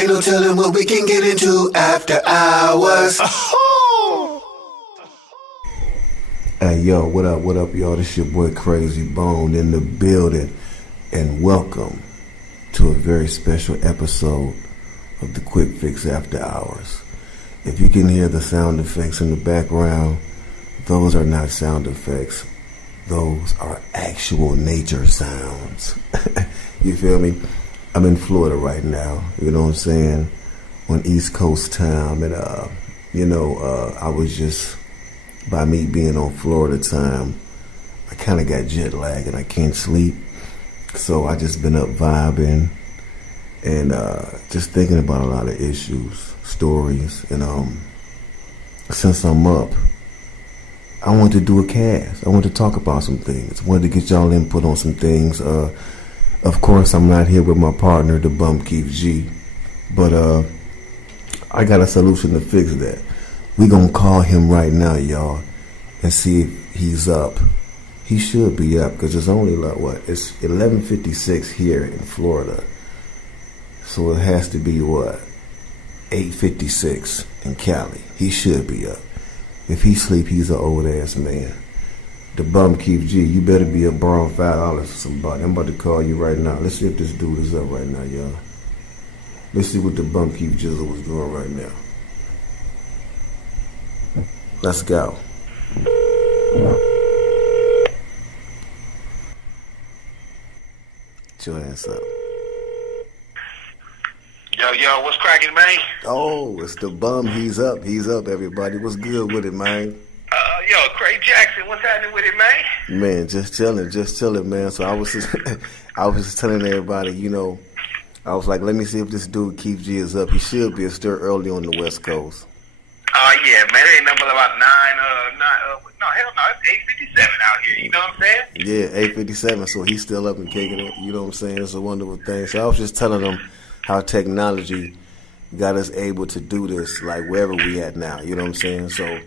Ain't no telling what we can get into after hours. Hey, yo, what up, y'all? This your boy Krayzie Bone in the building, and welcome to a very special episode of the Quick Fix After Hours. If you can hear the sound effects in the background, those are not sound effects. Those are actual nature sounds. You feel me? I'm in Florida right now, you know what I'm saying, on East Coast time, and I was just, by me being on Florida time, I kind of got jet lag and I can't sleep, so I just been up vibing and just thinking about a lot of issues, stories, and since I'm up, I wanted to do a cast. I wanted to talk about some things. I wanted to get y'all input on some things. Of course, I'm not here with my partner, the bum Keef G, but I got a solution to fix that. We gonna call him right now, y'all, and see if he's up. He should be up, because it's only like, what, it's 11:56 here in Florida, so it has to be, what, 8:56 in Cali. He should be up. If he sleep, he's an old ass man. The bum Keef G, you better be up borrowing $5 for somebody. I'm about to call you right now. Let's see if this dude is up right now, y'all. Let's see what the bum Keef Jizzle was doing right now. Let's go. Get your ass up. Yo, what's cracking, man? Oh, it's the bum. He's up, everybody. What's good with it, man? Yo, Craig Jackson, what's happening with it, man? Man, just chilling, man. So I was just telling everybody, I was like, let me see if this dude Keef G is up. He should be still early on the West Coast. Yeah, man, it ain't nothing but about it's 8:57 out here, you know what I'm saying? Yeah, 8:57, so he's still up and kicking it, you know what I'm saying? It's a wonderful thing. So I was just telling him how technology got us able to do this, like wherever we at now, you know what I'm saying? So,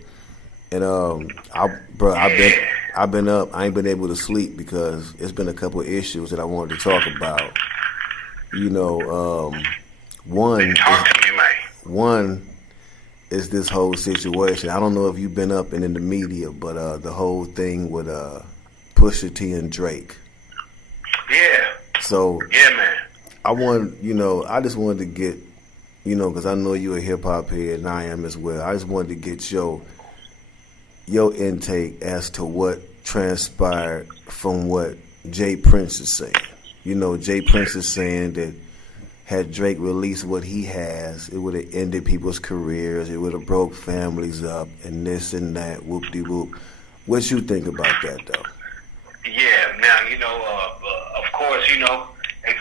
and I've been up. I ain't been able to sleep because it's been a couple of issues that I wanted to talk about. One is this whole situation. I don't know if you've been up and in the media, but the whole thing with Pusha T and Drake. Yeah. So yeah, man. I just wanted to get, because I know you're a hip hop head and I am as well. I just wanted to get your intake as to what transpired from what Jay Prince is saying. Jay Prince is saying that had Drake released what he has, it would have ended people's careers, it would have broke families up, and this and that, whoop-de-whoop. What you think about that, though? Yeah, now, of course, hey,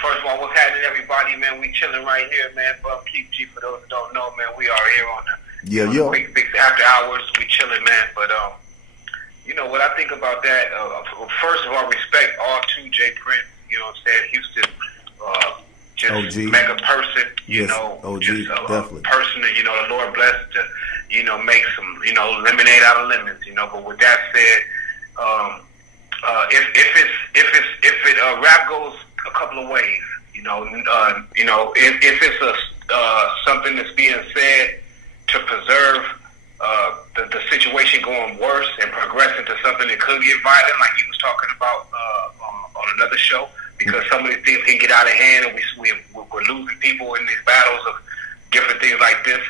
first of all, what's happening, everybody, man? We chilling right here, man. Bum Keef G, for those who don't know, man, we are here on the Quick Fix After Hours. We chilling, man. But, what I think about that, first of all, respect all to Jay Prince, you know what I'm saying? Houston, just OG. mega person, yes, OG, just a definitely. Person that, the Lord blessed to, make some, lemonade out of lemons, But with that said, if rap goes a couple of ways, if it's something that's being said to preserve the situation going worse and progress into something that could get violent, like you was talking about on another show, because some of these things can get out of hand and we're losing people in these battles of different things like this.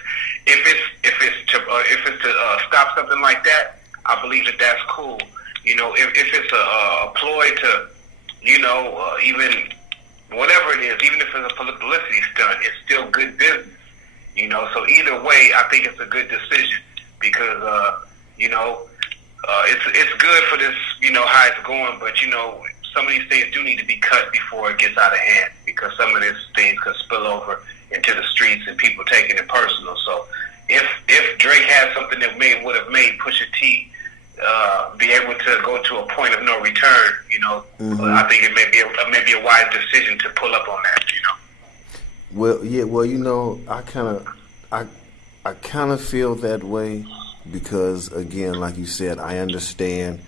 If it's to stop something like that, I believe that that's cool. If it's a ploy to, even whatever it is, even if it's a publicity stunt, it's still good business. So either way, I think it's a good decision because, it's good for this, how it's going, but, some of these things do need to be cut before it gets out of hand because some of these things could spill over into the streets and people taking it personal. So if Drake had something that would have made Pusha T be able to go to a point of no return, I think it may be a wise decision to pull up on that, Well, yeah, I kind of feel that way because, again, like you said, I understand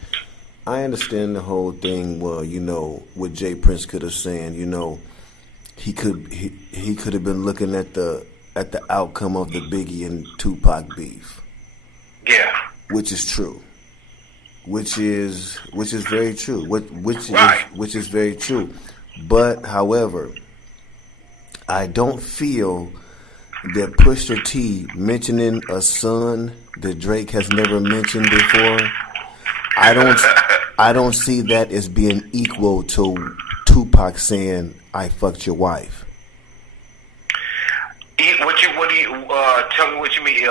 the whole thing. Well, what Jay Prince could have said, he could have been looking at the outcome of the Biggie and Tupac beef. Yeah. Which is true. Which is very true. Which is very true. But however, I don't feel that Pusha T mentioning a son that Drake has never mentioned before, I don't see that as being equal to Tupac saying, "I fucked your wife." What do you tell me what you mean?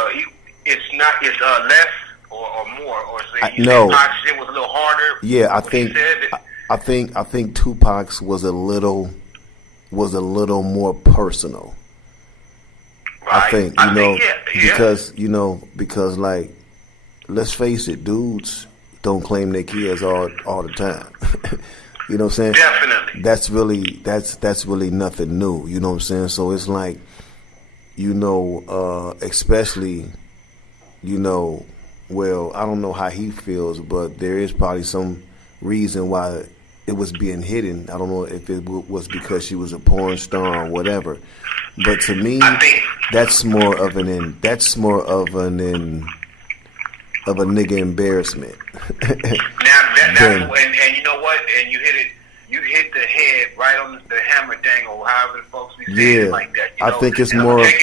It's not. It's less or more, or say no. Tupac's shit was a little harder. Yeah, I think Tupac's was a little more personal. Right. I think because like, let's face it, dudes don't claim their kids all the time. You know what I'm saying? Definitely. That's really nothing new. You know what I'm saying? So it's like, especially, well, I don't know how he feels, but there is probably some reason why it was being hidden. I don't know if it was because she was a porn star or whatever. But to me, that's more of a nigga embarrassment. And you know what? And you hit the head right on the hammer dangle, however the folks be saying it like that. I think it's more. Let me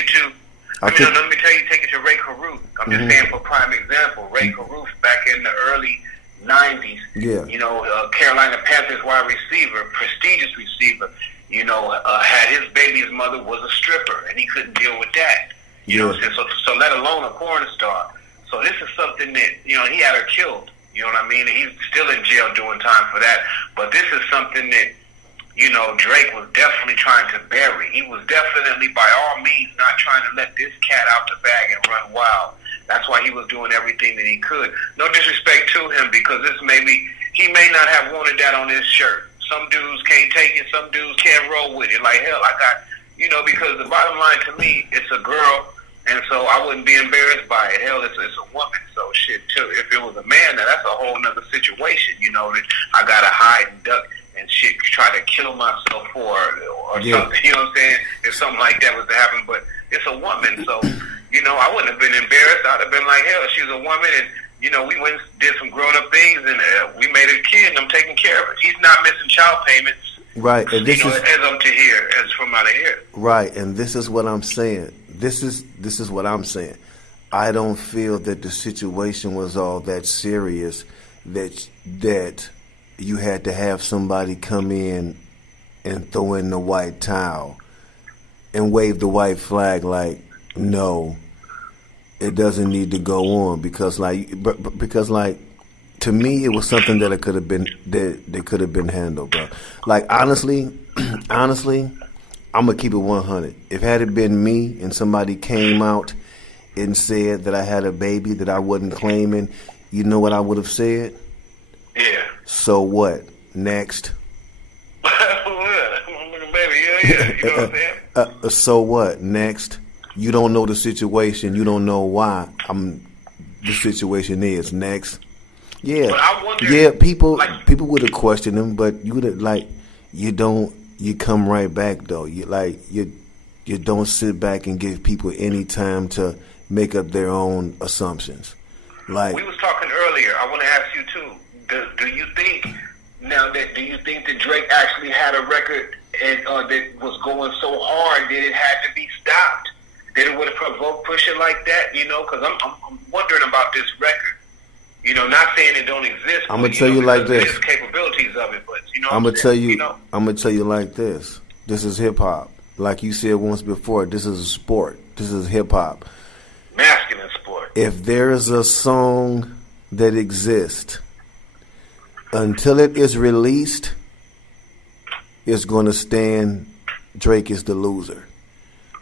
tell you, take it to Ray Caruth. I'm just saying for prime example, Ray Caruth back in the early 90s. Yeah. Carolina Panthers wide receiver, prestigious receiver. Had his baby's mother was a stripper, and he couldn't deal with that. You know what I'm saying? So let alone a porn star. So this is something that, he had her killed. You know what I mean? And he's still in jail doing time for that. But this is something that, Drake was definitely trying to bury. He was definitely, by all means, not trying to let this cat out the bag and run wild. That's why he was doing everything that he could. No disrespect to him, because he may not have wanted that on his shirt. Some dudes can't take it. Some dudes can't roll with it. Like, hell, I got, because the bottom line to me, it's a girl, and so I wouldn't be embarrassed by it. Hell, it's a woman. So, shit, too. If it was a man, now that's a whole nother situation, that I got to hide and duck and shit, try to kill myself for or something. You know what I'm saying? If something like that was to happen. But it's a woman, so, I wouldn't have been embarrassed. I'd have been like, hell, she's a woman, and, we went and did some grown-up things, and we made a kid, and I'm taking care of it. He's not missing child payments. Right, and this is as up to here, as from out of here. Right, and this is what I'm saying. This is what I'm saying. I don't feel that the situation was all that serious that you had to have somebody come in and throw in the white towel and wave the white flag like, no, it doesn't need to go on, because to me, it was something that it could have been that could have been handled, bro. Like, honestly, I'm gonna keep it 100. If had it been me and somebody came out and said that I had a baby that I wasn't claiming, you know what I would have said? Yeah. So what? Next. So what? Next. You don't know the situation. You don't know why the situation is. Next. Yeah. But I wonder, people would have questioned him, but you would have you come right back though. You don't sit back and give people any time to make up their own assumptions. Like, we was talking earlier, I want to ask you too. Do you think that Drake actually had a record and that was going so hard that it had to be stopped? That it would have provoked Pusha like that? Because I'm wondering about this record. Not saying it don't exist. I'm gonna tell you like this. There's capabilities of it, but I'm gonna tell you. I'm gonna tell you like this. This is hip hop. Like you said once before, this is a sport. This is hip hop. Masculine sport. If there is a song that exists, until it is released, it's gonna stand. Drake is the loser.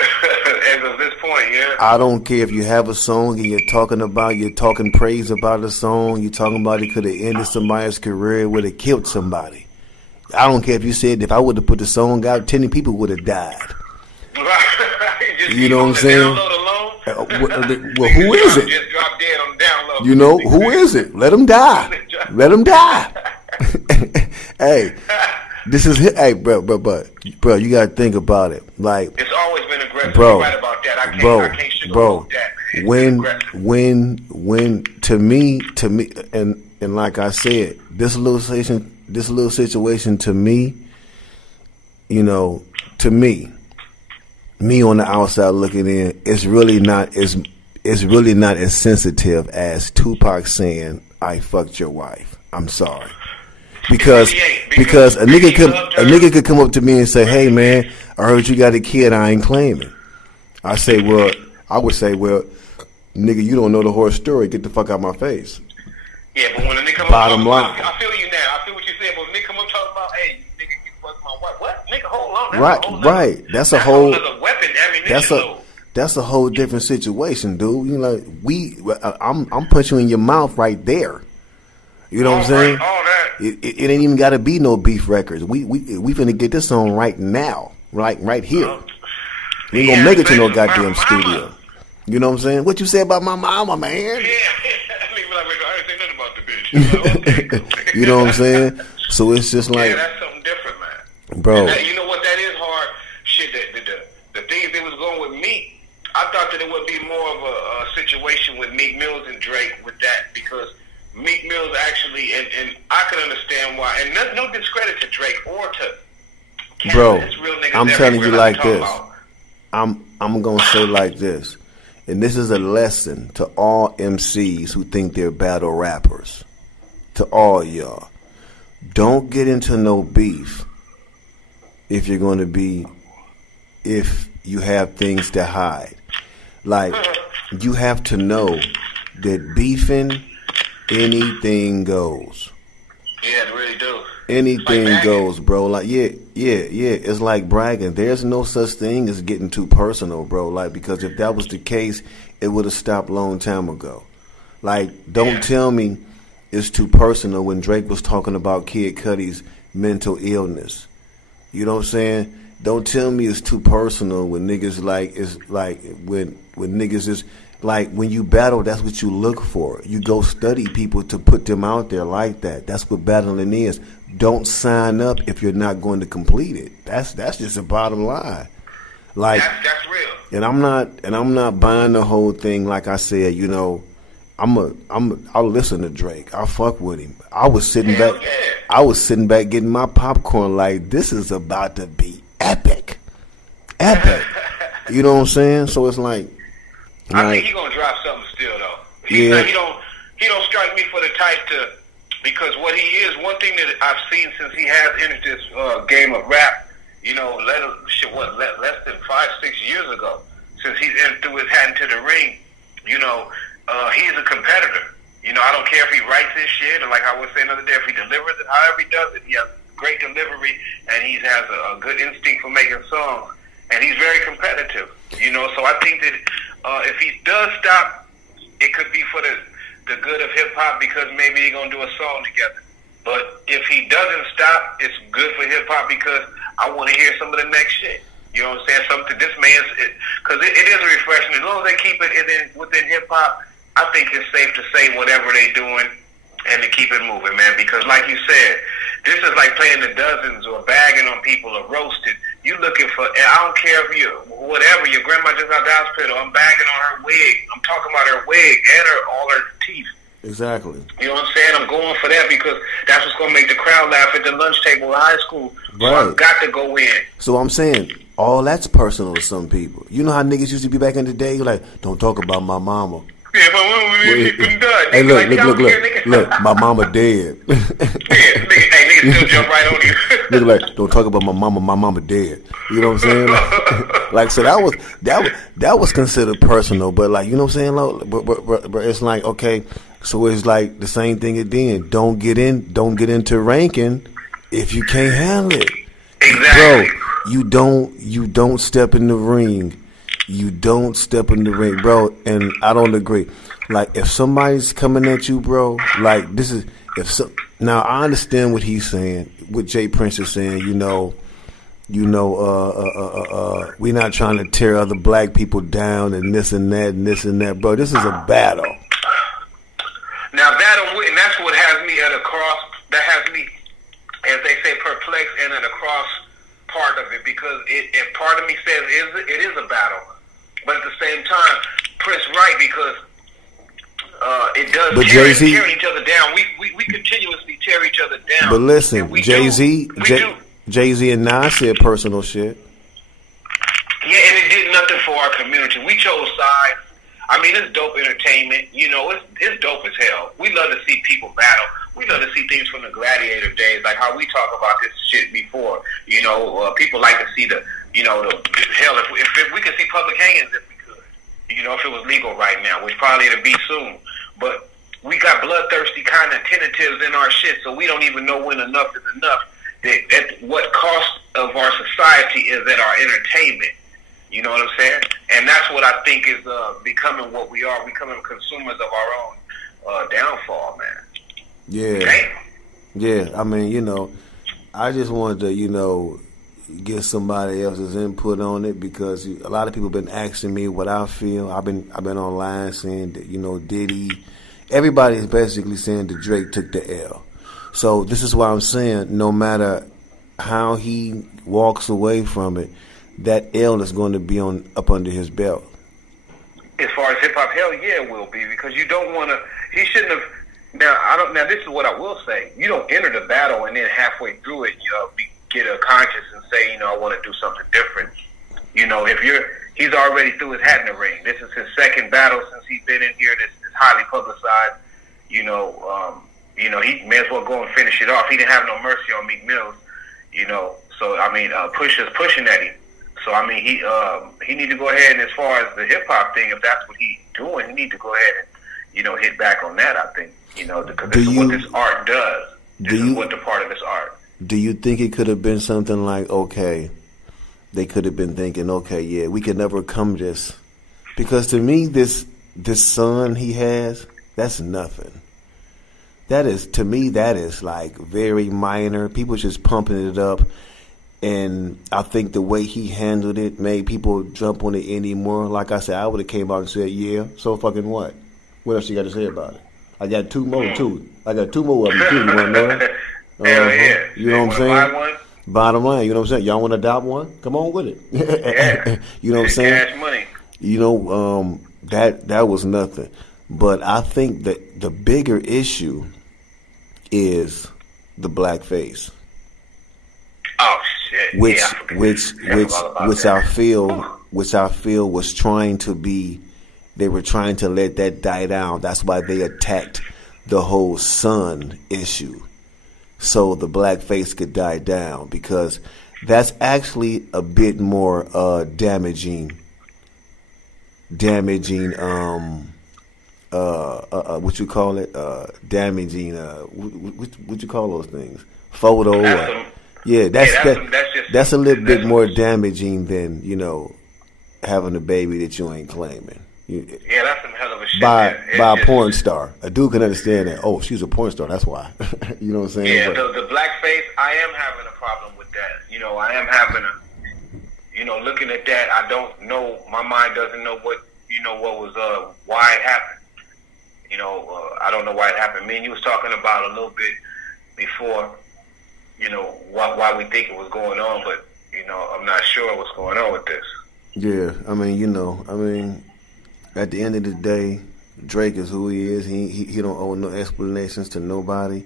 As of this point, yeah. I don't care if you have a song and you're talking praise about a song, you're talking about it could have ended somebody's career, would have killed somebody. I don't care if you said if I would have put the song out, 10 people would have died. You know what I'm saying? Well, who is it? Just drop dead on download. Who is it? Let them die. Let them die. Hey, This is hey, bro, you gotta think about it. Like it's always been aggressive. Bro, You're right about that. I can't sugarcoat that, man. When to me, and like I said, this little situation to me, you know, to me on the outside looking in, it's really not as sensitive as Tupac saying, "I fucked your wife." I'm sorry. Because a nigga could come up to me and say, "Hey man, I heard you got a kid. I ain't claiming." I would say, well, nigga, you don't know the whole story. Get the fuck out my face. Yeah, but when a nigga come Bottom up, line. I feel you now. I feel what you said. But when a nigga come up talking about, hey, nigga, you fucked my wife. What? Nigga, hold on. Right. That's a whole weapon ammunition. That's a whole different situation, dude. You know, I'm punching you in your mouth right there. You know what I'm saying? All that. It ain't even got to be no beef records. We finna get this on right now, right here. We ain't gonna make it to no goddamn studio. You know what I'm saying? What you say about my mama, man? Yeah. I didn't say nothing about the bitch. You know what I'm saying? So it's just like, that's something different, man. Bro. You know what? That is hard. Shit. The things that was going with Meek, I thought that it would be more of a situation with Meek Mills and Drake with that, because Meek Mills actually, and I can understand why, and no discredit to Drake or to Canada. Bro, Real niggas I'm telling you like this. About. I'm gonna say like this, and this is a lesson to all MCs who think they're battle rappers. To all y'all, don't get into no beef if you have things to hide. Like, you have to know that beefing, anything goes. Yeah, it really do. Anything goes, bro. Like, yeah. It's like bragging. There's no such thing as getting too personal, bro. Like, because if that was the case, it would have stopped a long time ago. Like, don't tell me it's too personal when Drake was talking about Kid Cudi's mental illness. You know what I'm saying? Don't tell me it's too personal when niggas when niggas is like, when you battle, that's what you look for. You go study people to put them out there like that. That's what battling is. Don't sign up if you're not going to complete it. That's just the bottom line. Like, that's real. And I'm not buying the whole thing. Like I said, you know, I'll listen to Drake. I'll fuck with him. I was sitting back getting my popcorn like, this is about to be epic. You know what I'm saying? So it's like, I think he's gonna drop something still though. He don't strike me for the type to, because what he is, one thing that I've seen since he has entered this game of rap, you know, less than 5-6 years ago, since he's threw his hat into the ring, you know, he's a competitor. You know, I don't care if he writes his shit, or like I was saying the other day, if he delivers it, however he does it, he has great delivery, and he has a good instinct for making songs, and he's very competitive. You know, so I think that if he does stop, it could be for the good of hip hop, because maybe they're gonna do a song together. But if he doesn't stop, it's good for hip hop, because I want to hear some of the next shit. You know what I'm saying? Something this man's, because it is refreshing. As long as they keep it within hip hop, I think it's safe to say whatever they're doing and to keep it moving, man. Because like you said, this is like playing the dozens or bagging on people or roasted. You looking for, I don't care if you, whatever, your grandma just out the hospital, I'm bagging on her wig. I'm talking about her wig and all her teeth. Exactly. You know what I'm saying? I'm going for that because that's what's going to make the crowd laugh at the lunch table in high school. So I've got to go in. So I'm saying, all that's personal to some people. You know how niggas used to be back in the day? Like, don't talk about my mama. Yeah, but when done. Hey, look, my mama dead. Niggas still jump right on you. Nigga, like, don't talk about my mama dead. You know what I'm saying? Like, so that was considered personal, but like, you know what I'm saying? Like, but it's like, okay, so it's like the same thing again. Don't get into ranking if you can't handle it. Exactly. Bro, you don't step in the ring. You don't step in the ring, bro. And I don't agree. Like, if somebody's coming at you, bro, like, this is, now I understand what he's saying, what Jay Prince is saying, we're not trying to tear other black people down and this and that, bro. This is a battle. Now and that's what has me at a cross, that has me as they say, perplexed and at a cross part of it, because if part of me says it is a battle, but at the same time, Prince right, because it does tear each other down. We continuously tear each other down. But listen, Jay-Z and Nas said personal shit. Yeah, and it did nothing for our community. We chose sides. I mean, it's dope entertainment. You know, it's dope as hell. We love to see people battle. We love to see things from the gladiator days, like how we talk about this shit before. You know, people like to see the hell, if we could see public hangings if we could. You know, if it was legal right now, which probably it'll be soon. But we got bloodthirsty kind of tentatives in our shit, so we don't even know when enough is enough. At what cost of our society is at our entertainment. You know what I'm saying? And that's what I think is becoming what we are, becoming consumers of our own downfall, man. Yeah. Okay? Yeah, I mean, you know, I just wanted to, you know, get somebody else's input on it, because a lot of people have been asking me what I feel. I've been online saying that, you know, Diddy, everybody's basically saying that Drake took the L. So this is why I'm saying, no matter how he walks away from it, that L is going to be up under his belt. As far as hip hop, hell yeah, it will be, because you don't want to. He shouldn't have. Now this is what I will say. You don't enter the battle and then halfway through it, get a conscience and say, I want to do something different. You know, he's already threw his hat in the ring. This is his second battle since he's been in here. This is highly publicized. He may as well go and finish it off. He didn't have no mercy on Meek Mills. So I mean, Pusha's pushing at him. So I mean, he need to go ahead, and as far as the hip hop thing, if that's what he's doing, he need to go ahead and hit back on that. I think because this is what this art does. This is what the part of this art. Do you think it could have been something like, okay, they could have been thinking, okay, yeah, we could never come this, because to me, this son he has, that's nothing. That is like very minor. People just pumping it up. And I think the way he handled it made people jump on it anymore. Like I said, I would have came out and said, yeah, so fucking what? What else you got to say about it? I got two more, too. I got two more of them, too. You want to know that? Hell yeah. You know what I'm saying? Buy one? Bottom line, you know what I'm saying? Y'all want to adopt one? Come on with it. Yeah. You know what I'm saying? Cash money. That was nothing. But I think that the bigger issue is the blackface. Oh shit! Which I feel was trying to be. They were trying to let that die down. That's why they attacked the whole son issue, so the blackface could die down, because that's actually a bit more damaging. What you call it? Damaging. What you call those things? Photo. That's a little bit more damaging than having a baby that you ain't claiming. That's some hell of a shit. By a porn star. A dude can understand that. Oh, she's a porn star. That's why. You know what I'm saying? Yeah, the blackface. I am having a problem with that. I am having looking at that. I don't know. My mind doesn't know what was why it happened. I don't know why it happened. Me and you was talking about a little bit before. Why we think it was going on, but I'm not sure what's going on with this. Yeah, I mean, at the end of the day, Drake is who he is. He don't owe no explanations to nobody.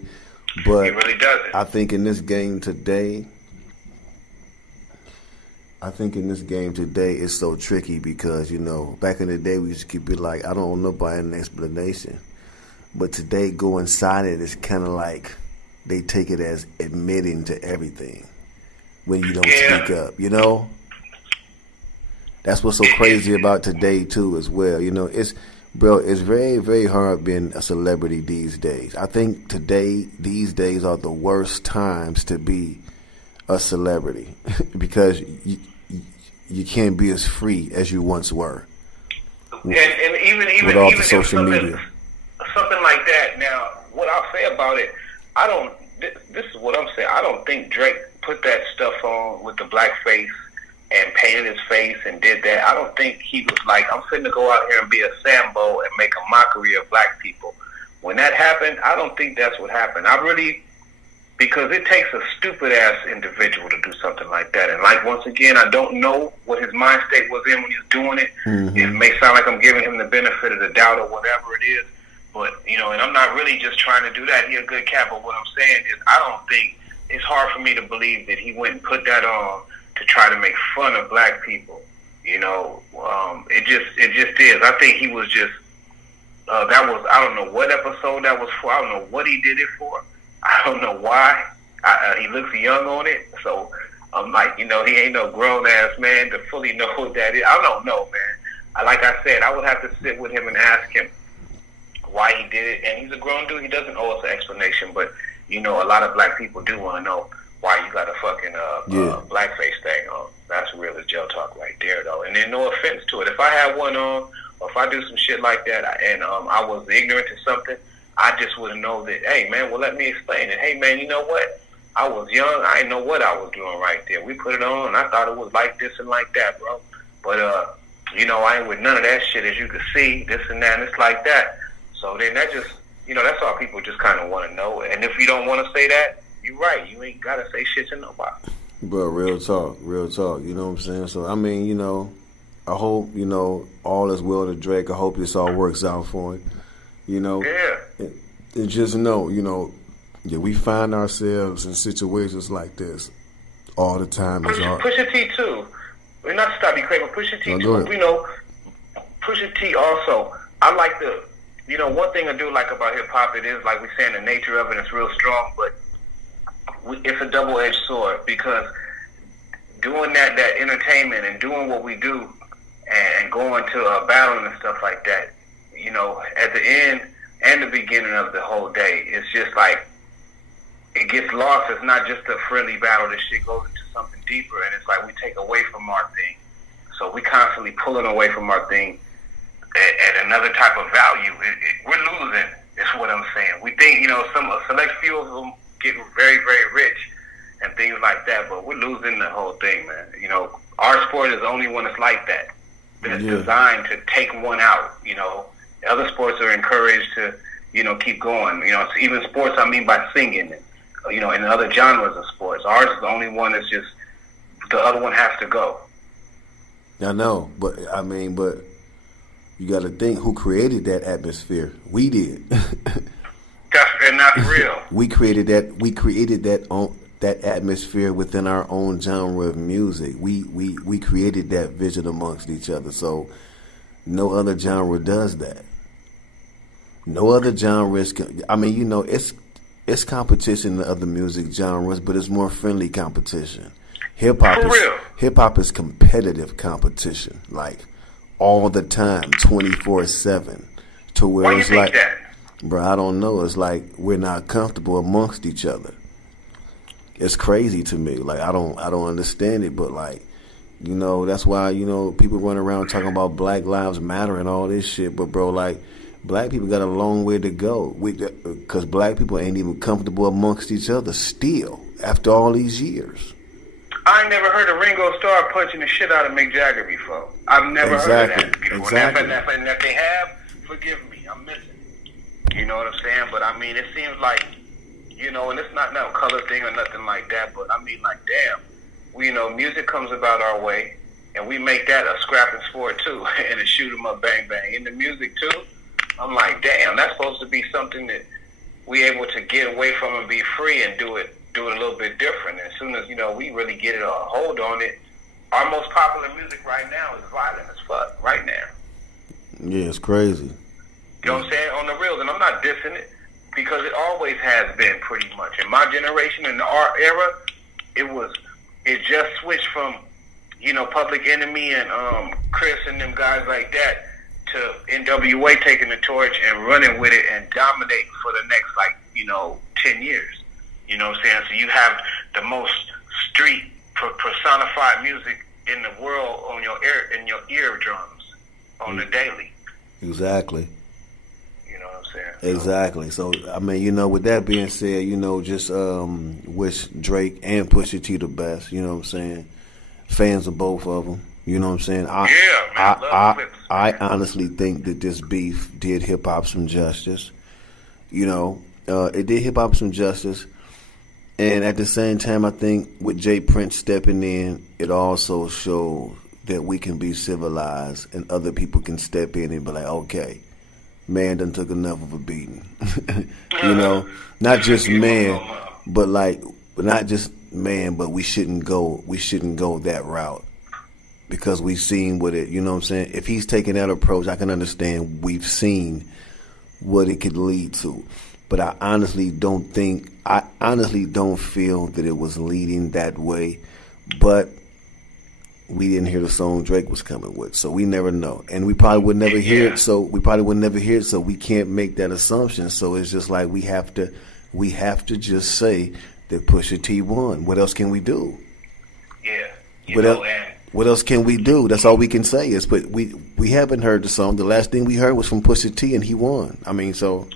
But he really doesn't. I think in this game today, it's so tricky because back in the day we used to keep it like, I don't owe nobody an explanation, but today go inside it is kind of like they take it as admitting to everything when you don't speak up, That's what's so crazy about today too as well. It's very, very hard being a celebrity these days. I think these days are the worst times to be a celebrity because you can't be as free as you once were. And even with all even the social media. Something like that. Now, what I'll say about it, this is what I'm saying. I don't think Drake put that stuff on with the blackface and painted his face and did that. I don't think he was like, I'm finna go out here and be a Sambo and make a mockery of black people. When that happened, I don't think that's what happened. because it takes a stupid-ass individual to do something like that. And, like, once again, I don't know what his mind state was in when he was doing it. Mm-hmm. It may sound like I'm giving him the benefit of the doubt or whatever it is. But, you know, and I'm not really just trying to do that. He's a good cat. But what I'm saying is I don't think it's hard for me to believe that he went and put that on to try to make fun of black people. You know, it just is. I think he was just, that was, I don't know what episode that was for. I don't know what he did it for. I don't know why. He looks young on it. So I'm like, you know, he ain't no grown-ass man to fully know what that is. I don't know, man. Like I said, I would have to sit with him and ask him why he did it. And he's a grown dude. He doesn't owe us an explanation. But, you know, a lot of black people do want to know why you got a fucking blackface thing on. That's real as jail talk right there, though. And then no offense to it. If I had one on, or if I do some shit like that, and I was ignorant to something, I just would know that, hey, man, well, let me explain it. Hey, man, you know what? I was young. I didn't know what I was doing right there. We put it on, and I thought it was like this and like that, bro. But, you know, I ain't with none of that shit, as you can see, this and that, and it's like that. So then that just, you know, that's all people just kind of want to know. And if you don't want to say that, you're right. You ain't got to say shit to nobody. Bro, real talk, you know what I'm saying? So, I mean, you know, I hope, you know, all is well to Drake. I hope this all works out for him. You know, yeah. And just know, you know, that we find ourselves in situations like this all the time. Pusha T too. We're not to stop you, Craig, but Pusha T too. You know, Pusha T also. I like the, you know, one thing I do like about hip hop, it is like we're saying the nature of it is real strong, but it's a double-edged sword because doing that entertainment and doing what we do and going to a battle and stuff like that, you know, at the end and the beginning of the whole day, it's just like it gets lost. It's not just a friendly battle. This shit goes into something deeper, and it's like we take away from our thing. So we constantly pulling away from our thing at another type of value. We're losing, is what I'm saying. We think, you know, a select few of them get very, very rich and things like that, but we're losing the whole thing, man. You know, our sport is the only one that's like that. That's designed to take one out, you know. Other sports are encouraged to, you know, keep going. You know, even sports, I mean by singing, you know, in other genres of sports. Ours is the only one that's just, the other one has to go. I know, but you got to think who created that atmosphere. We did. And that's real. We created that atmosphere within our own genre of music. We created that vision amongst each other. So no other genre does that. No other genres. I mean, you know, it's competition in other music genres, but it's more friendly competition. Hip hop is competitive competition, like all the time, 24/7. To where Why it's you think like, that? bro, I don't know. It's like we're not comfortable amongst each other. It's crazy to me. Like I don't understand it, but like, you know, that's why, you know, people run around talking about Black Lives Matter and all this shit. But bro, like, black people got a long way to go because black people ain't even comfortable amongst each other still after all these years. I ain't never heard of Ringo Starr punching the shit out of Mick Jagger before. I've never heard of that before. Exactly. And if they have, forgive me, I'm missing. You know what I'm saying? But I mean, it seems like, you know, and it's not no color thing or nothing like that, but I mean, like, damn, we, you know, music comes about our way, and we make that a scrapping sport too, and a shoot 'em up, bang bang. In the music too, I'm like, damn, that's supposed to be something that we able to get away from and be free and do it a little bit different. As soon as, you know, we really get a hold on it, our most popular music right now is violent as fuck right now. Yeah, it's crazy. You know what I'm saying? On the real, and I'm not dissing it, because it always has been pretty much. In my generation, in our era, it just switched from, you know, Public Enemy and Chris and them guys like that to NWA taking the torch and running with it and dominating for the next, like, you know, 10 years. You know what I'm saying? So you have the most street personified music in the world on your eardrums on the daily. Exactly. You know what I'm saying? Exactly. So, I mean, you know, with that being said, you know, just wish Drake and Pusha T the best. You know what I'm saying? Fans of both of them. You know what I'm saying? I honestly think that this beef did hip-hop some justice. You know, it did hip-hop some justice. And at the same time, I think with Jay Prince stepping in, it also shows that we can be civilized and other people can step in and be like, okay, man done took enough of a beating. You know, not just man, but not just man, but we shouldn't go that route because we've seen what it, you know what I'm saying? If he's taking that approach, I can understand we've seen what it could lead to. But I honestly don't feel that it was leading that way. But we didn't hear the song Drake was coming with, so we never know. And we probably would never hear it, so we can't make that assumption. So it's just like we have to just say that Pusha T won. What else can we do? Yeah. What else can we do? That's all we can say is, but we haven't heard the song. The last thing we heard was from Pusha T, and he won. I mean, so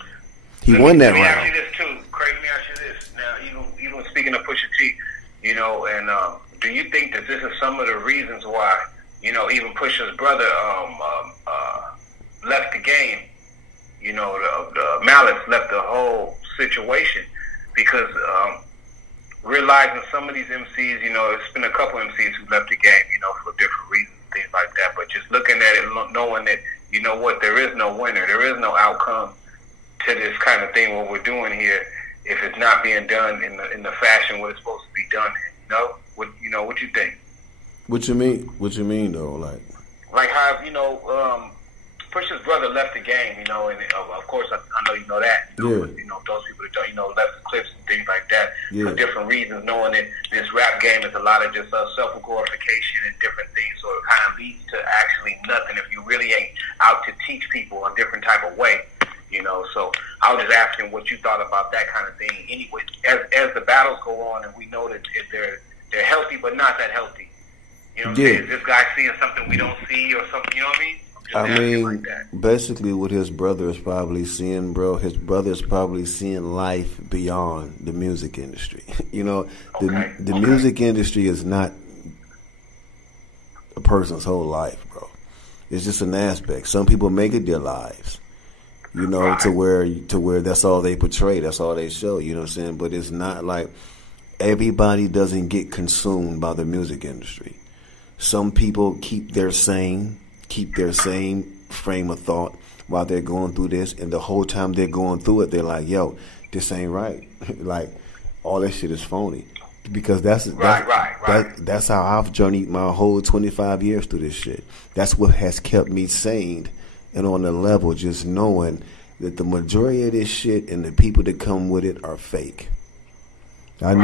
he won that round. Let me ask you this too, Craig. Let me ask you this. Now, even speaking of Pusha T, you know, and do you think that this is some of the reasons why, you know, even Pusha's brother left the game? You know, the Malice left the whole situation because realizing some of these MCs, you know, it's been a couple MCs who left the game, you know, for different reasons, things like that. But just looking at it, knowing that, you know what, there is no winner, there is no outcome to this kind of thing, what we're doing here, if it's not being done in the fashion what it's supposed to be done in, you know? What you think? What you mean though? Like how, you know, Pusha's brother left the game, you know, and of course I know you know that. You know, those people that don't, you know, left the clips and things like that for different reasons, knowing that this rap game is a lot of just self-glorification and different things, so it kind of leads to actually nothing if you really ain't out to teach people a different type of way. You know, so I was just asking what you thought about that kind of thing. Anyway, as the battles go on, and we know that if they're healthy, but not that healthy. You know what I'm saying? Is this guy seeing something we don't see, or something? You know what I mean? I mean, basically, what his brother is probably seeing, bro. His brother is probably seeing life beyond the music industry. You know, the music industry is not a person's whole life, bro. It's just an aspect. Some people make it their lives. You know, to where that's all they portray, that's all they show, you know what I'm saying? But it's not like everybody doesn't get consumed by the music industry. Some people keep their same frame of thought while they're going through this, and the whole time they're going through it, they're like, yo, this ain't right. Like, all this shit is phony. Because that's how I've journeyed my whole 25 years through this shit. That's what has kept me sane and on the level, just knowing that the majority of this shit and the people that come with it are fake. I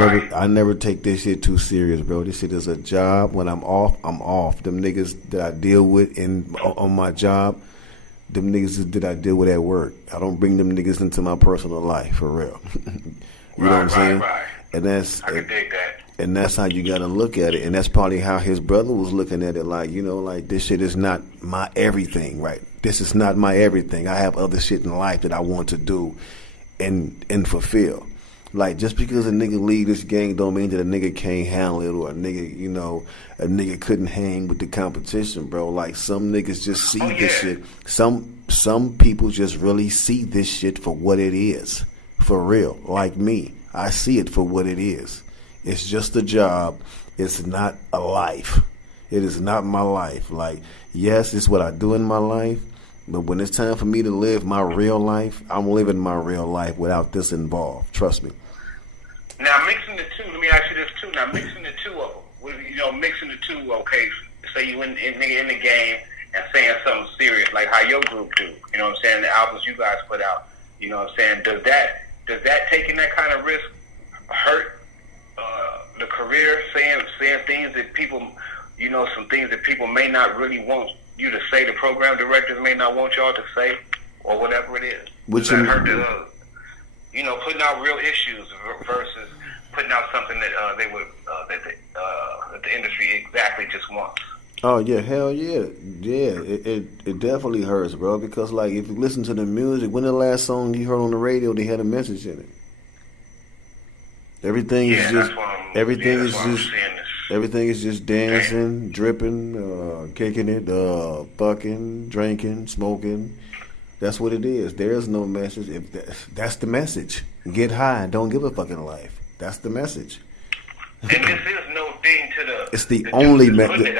never take this shit too serious, bro. This shit is a job. When I'm off, I'm off. Them niggas that I deal with on my job, them niggas that I deal with at work, I don't bring them niggas into my personal life, for real. You know what I'm saying? And I can dig that. And that's how you got to look at it. And that's probably how his brother was looking at it. Like, you know, like, this shit is not my everything, right? This is not my everything. I have other shit in life that I want to do and fulfill. Like, just because a nigga leave this gang don't mean that a nigga can't handle it, or a nigga couldn't hang with the competition, bro. Like, some niggas just see this shit. Some people just really see this shit for what it is. For real. Like me. I see it for what it is. It's just a job. It's not a life. It is not my life. Like, yes, it's what I do in my life, but when it's time for me to live my real life, I'm living my real life without this involved. Trust me. Now, mixing the two, let me ask you this too. Now, mixing the two of them, you know, mixing the two, okay, say you in the game and saying something serious, like how your group do, you know what I'm saying, the albums you guys put out, you know what I'm saying, does that taking that kind of risk hurt the career, saying things that people, you know, some things that people may not really want you to say, the program directors may not want y'all to say, or whatever it is? Does that hurt the, you know, putting out real issues versus putting out something that that the industry exactly just wants? Oh yeah, hell yeah, yeah. It definitely hurts, bro. Because like, if you listen to the music, when the last song you heard on the radio, they had a message in it. Everything is just dancing, dripping, kicking it, fucking, drinking, smoking. That's what it is. There is no message. If that's the message. Get high. Don't give a fucking life. That's the message. And this is no thing to the. It's the only message.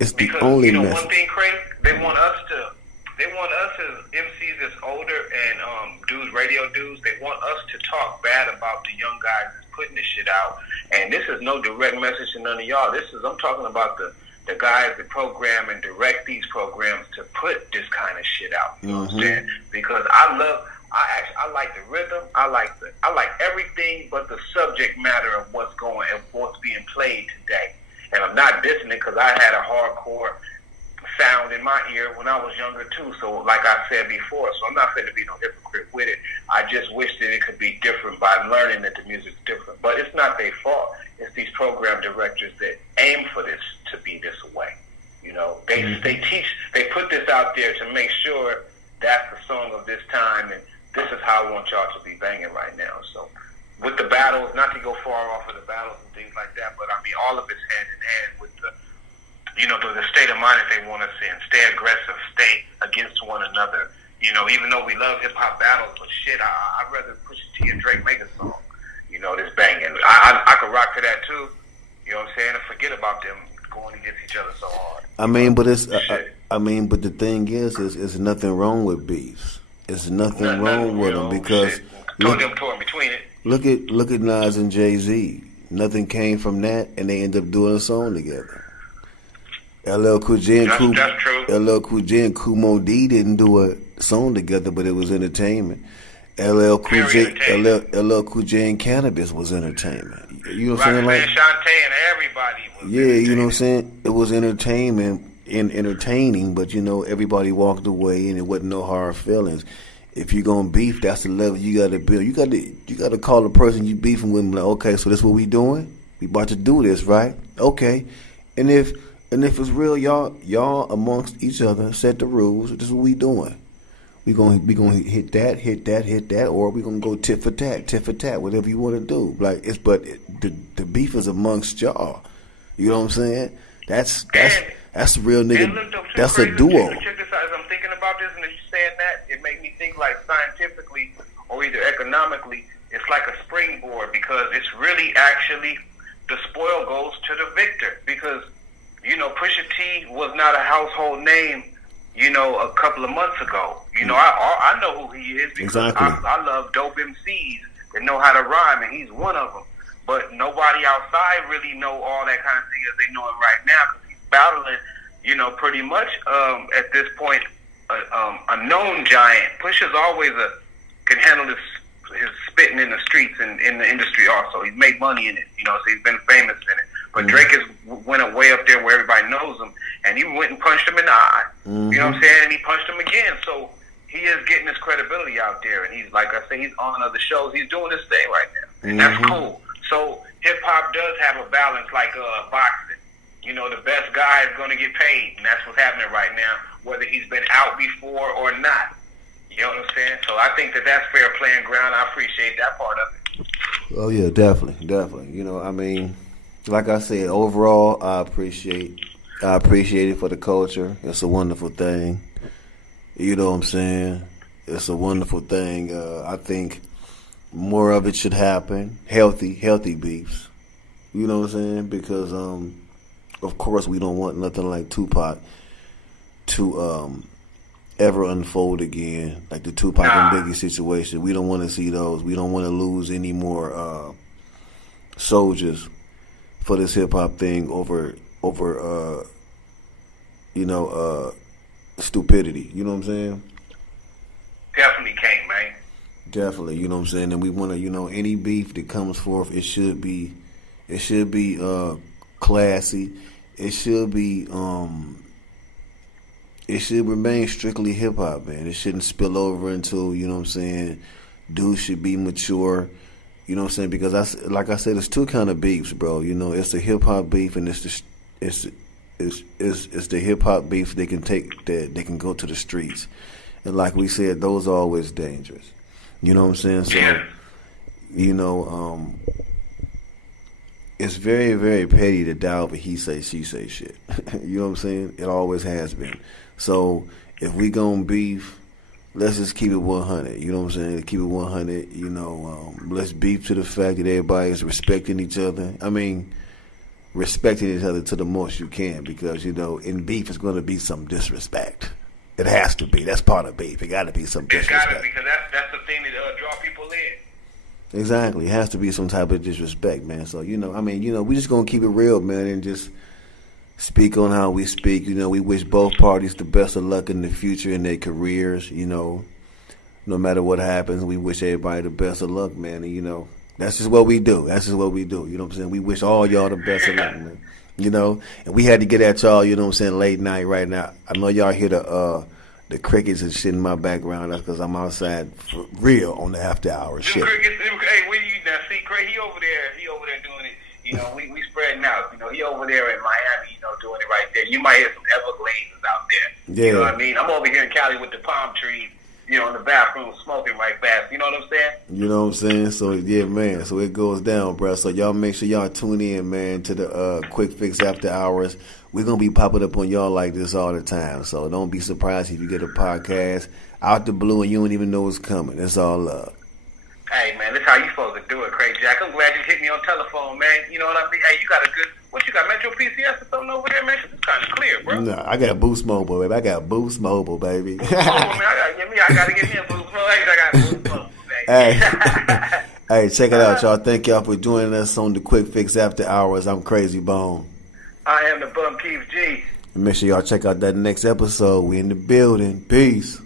It's because, the only you know, message. One thing, Craig, they want us as MCs that's older and dudes, radio dudes. They want us to talk bad about the young guys that's putting this shit out. And this is no direct message to none of y'all. I'm talking about the guys that program and direct these programs to put this kind of shit out. You know what I'm saying? Because I like the rhythm. I like everything but the subject matter of what's going and what's being played today. And I'm not dissing it because I had a hardcore sound in my ear when I was younger too. So like I said before, so I'm not going to be no hypocrite with it. I just wish that it could be different by learning that the music's different. But it's not their fault. It's these program directors that aim for this to be this way. You know, they put this out there to make sure that's the song of this time and this is how I want y'all to be banging right now. So with the battles, not to go far off of the battles and things like that, but I mean all of it's hand in hand with the state of mind that they want us in. Stay aggressive, stay against one another. You know, even though we love hip hop battles, but shit, I'd rather Pusha T and Drake make a song. You know, this banging. I could rock to that too. You know what I'm saying? And forget about them going against each other so hard. I mean, but but the thing is nothing wrong with beefs. There's nothing wrong with them because look at Nas and Jay-Z. Nothing came from that, and they end up doing a song together. LL Cool J and Kumo D didn't do a song together, but it was entertainment. LL Cool J and Cannabis was entertainment. You know what I'm saying? Like Shantae and everybody was you know what I'm saying? It was entertainment and entertaining, but you know, everybody walked away and it wasn't no hard feelings. If you're gonna beef, that's the level you gotta build. You gotta call the person you beefing with and like, okay, so this what we doing? We about to do this, right? Okay. And if it's real, y'all amongst each other set the rules. This is what we doing. We gonna hit that, or we gonna go tit for tat, whatever you want to do. Like the beef is amongst y'all. You know what I'm saying? That's a real nigga. That's a duo. Check this out. As I'm thinking about this, and as you saying that, it made me think like scientifically or either economically, it's like a springboard because it's really actually the spoil goes to the victor because. You know, Pusha T was not a household name, you know, a couple of months ago. You know, I know who he is because I love dope MCs that know how to rhyme, and he's one of them. But nobody outside really know all that kind of thing as they know him right now because he's battling, you know, pretty much at this point a known giant. Pusha's always can handle his spitting in the streets and in the industry also. He's made money in it, you know, so he's been famous in it. But Drake went way up there where everybody knows him, and he went and punched him in the eye. You know what I'm saying? And he punched him again. So he is getting his credibility out there, and he's, like I said, he's on other shows. He's doing his thing right now, and that's cool. So hip-hop does have a balance like boxing. You know, the best guy is going to get paid, and that's what's happening right now, whether he's been out before or not. You know what I'm saying? So I think that's fair playing ground. I appreciate that part of it. Oh, yeah, definitely. You know, I mean... Like I said, overall, I appreciate it for the culture. It's a wonderful thing. You know what I'm saying? It's a wonderful thing. I think more of it should happen. Healthy beefs. You know what I'm saying? Because, of course, we don't want nothing like Tupac to ever unfold again. Like the Tupac and Biggie situation. We don't want to see those. We don't want to lose any more soldiers for this hip hop thing over stupidity. You know what I'm saying? Definitely can't, man. Definitely, you know what I'm saying? And we want to, you know, any beef that comes forth, it should be classy. It should remain strictly hip hop, man. It shouldn't spill over into, you know what I'm saying, dudes should be mature. You know what I'm saying? Because like I said, it's two kind of beefs, bro. You know, it's the hip hop beef and it's the hip hop beef they can take that they can go to the streets. And like we said, those are always dangerous. You know what I'm saying? So, you know, it's very, very petty to dial over he say, she say shit. You know what I'm saying? It always has been. So if we gonna beef, let's just keep it 100. You know what I'm saying? Keep it 100. Let's beef to the fact that everybody is respecting each other. I mean, respecting each other to the most you can, because in beef is going to be some disrespect. It has to be. That's part of beef. It got to be some disrespect. It got to be, because that's the thing that draw people in. Exactly. It has to be some type of disrespect, man. So, we just going to keep it real, man, and just speak on how we speak. We wish both parties the best of luck in the future in their careers. No matter what happens, we wish everybody the best of luck, man. And, that's just what we do. That's just what we do. You know what I'm saying? We wish all y'all the best of luck, man. And we had to get at y'all, late night right now. I know y'all hear the crickets and shit in my background. That's because I'm outside for real on the after hours shit. Crickets, hey, where you now? See, Craig, he over there doing it. We spreading out. He over there in Miami, doing it right there. You might hear some Everglades out there. Yeah. You know what I mean? I'm over here in Cali with the palm trees, in the bathroom smoking right fast. You know what I'm saying? You know what I'm saying? So, yeah, man. So it goes down, bro. So y'all make sure y'all tune in, man, to the Quick Fix After Hours. We're going to be popping up on y'all like this all the time. So don't be surprised if you get a podcast out the blue and you don't even know what's coming. It's all love. Hey, man, that's how you supposed to do it, Craig Jack. I'm glad you hit me on telephone, man. You know what I mean? Hey, you got what you got, Metro PCS or something over there, man? It's kind of clear, bro. No, I got Boost Mobile, baby. I got Boost Mobile, baby. I gotta get me a Boost Mobile. I got Boost Mobile, baby. Hey. Hey, check it out, y'all. Thank y'all for joining us on the Quick Fix After Hours. I'm Krayzie Bone. I am the bum Keef G. And make sure y'all check out that next episode. We in the building. Peace.